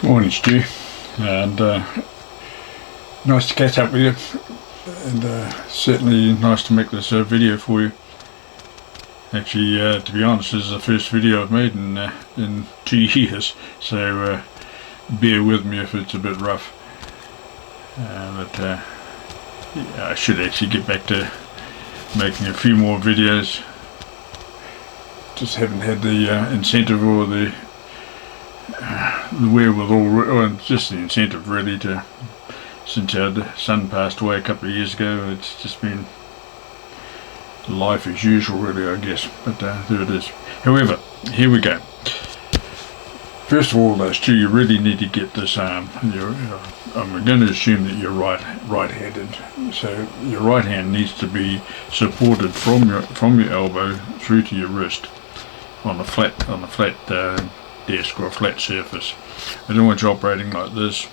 Good morning, Stu, and nice to catch up with you, and certainly nice to make this video for you. Actually, to be honest, this is the first video I've made in 2 years, so bear with me if it's a bit rough. But yeah, I should actually get back to making a few more videos. Just haven't had the incentive or the wherewithal, or just the incentive really, to since our son passed away a couple of years ago. It's just been life as usual really, I guess, but there it is. However, here we go. First of all, Stu, you really need to get this arm. I'm going to assume that you're right-handed, so your right hand needs to be supported from your elbow through to your wrist on a flat desk or a flat surface. I don't want you operating like this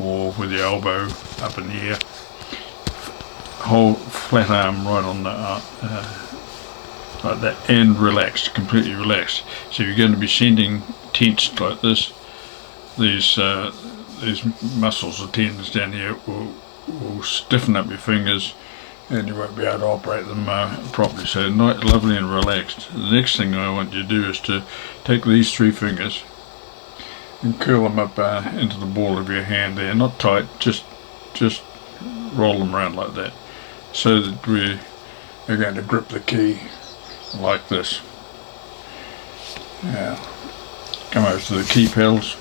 or with your elbow up in the air. Hold flat arm right on the like that, and relaxed, completely relaxed. So you're going to be sending tensed like this. These muscles or tendons down here will stiffen up your fingers, and you won't be able to operate them properly. So lovely and relaxed. The next thing I want you to do is to take these 3 fingers and curl them up into the ball of your hand there. Not tight, just roll them around like that, so that we're going to grip the key like this. Now, come over to the key pedals.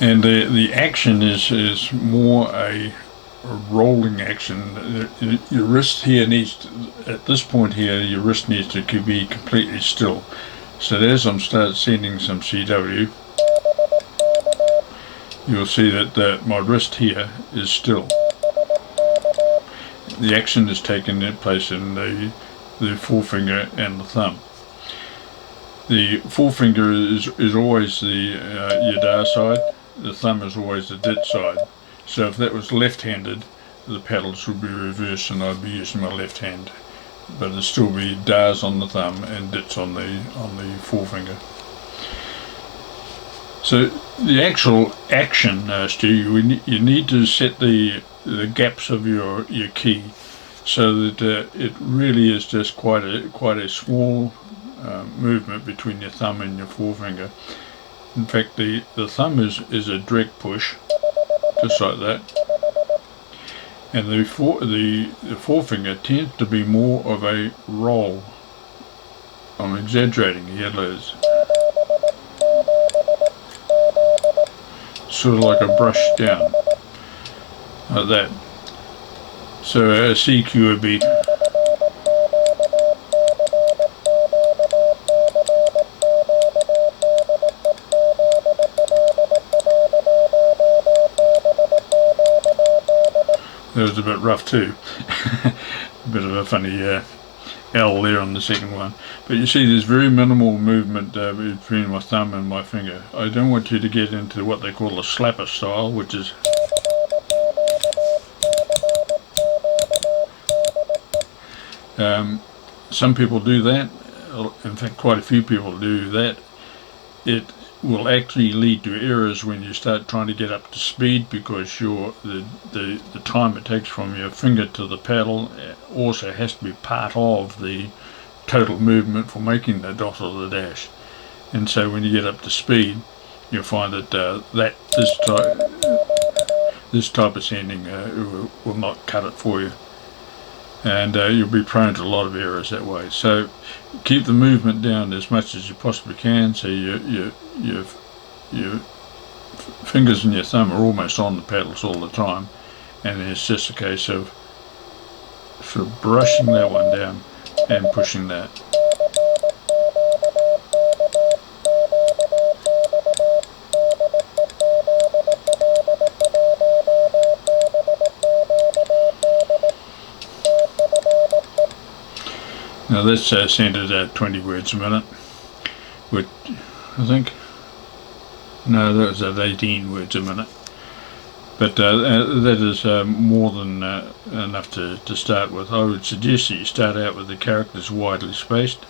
And the action is more a rolling action. Your wrist here at this point here, your wrist needs to be completely still. So as I'm sending some CW, you'll see that my wrist here is still. The action is taking place in the forefinger and the thumb. The forefinger is always the Yadar side. The thumb is always the dit side. So if that was left-handed, the paddles would be reversed and I'd be using my left hand. But it'd still be dars on the thumb and dits on the forefinger. So the actual action, Stu, you need to set the gaps of your key so that it really is just quite a small movement between your thumb and your forefinger. In fact, the thumb is a direct push, just like that, and the forefinger tends to be more of a roll. I'm exaggerating here, Liz. Sort of like a brush down, like that. So a CQ would be that was a bit rough too. A bit of a funny L there on the second one. But you see there's very minimal movement between my thumb and my finger. I don't want you to get into what they call a slapper style, which is some people do that. In fact, quite a few people do that. It will actually lead to errors when you start trying to get up to speed, because the time it takes from your finger to the paddle also has to be part of the total movement for making the dot or the dash. And so when you get up to speed, you'll find that this type of sending will not cut it for you, and you'll be prone to a lot of errors that way. So keep the movement down as much as you possibly can, so your fingers and your thumb are almost on the paddles all the time, and it's just a case of sort of brushing that one down and pushing that. Now that's centered at 20 words a minute, which I think, no, that was at 18 words a minute. But that is more than enough to start with. I would suggest that you start out with the characters widely spaced,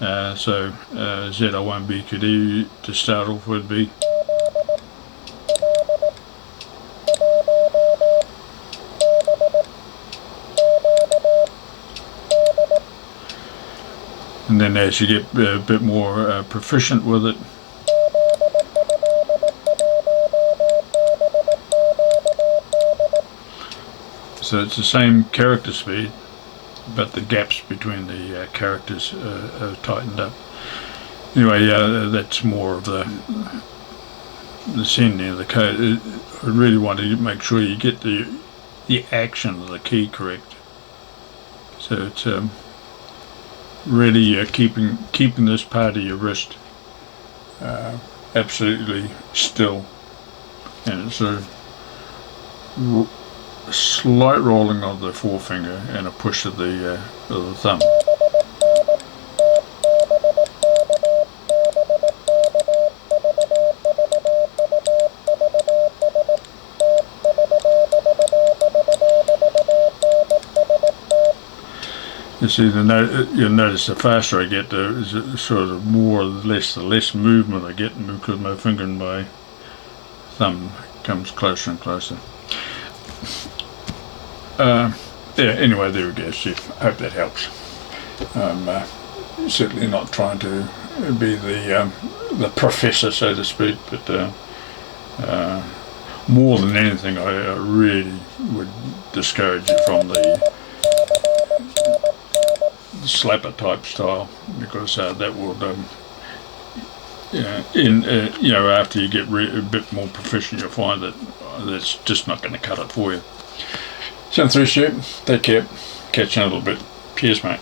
So Z01BQD to start off would be. And then as you get a bit more proficient with it, so it's the same character speed, but the gaps between the characters are tightened up. Anyway, that's more of the sending of the code. I really want to make sure you get the action of the key correct. So it's really keeping this part of your wrist absolutely still, and it's a slight rolling of the forefinger and a push of the thumb. You see, you'll notice the faster I get, the sort of more or less, the less movement I get, because my finger and my thumb comes closer and closer. Yeah, anyway, there we go, Steve. I hope that helps. I'm certainly not trying to be the professor, so to speak, but more than anything, I really would discourage you from the slapper type style, because that will after you get a bit more proficient, you'll find that that's just not going to cut it for you. Send through, Stu. Take care. Catch you in a little bit. Cheers, mate.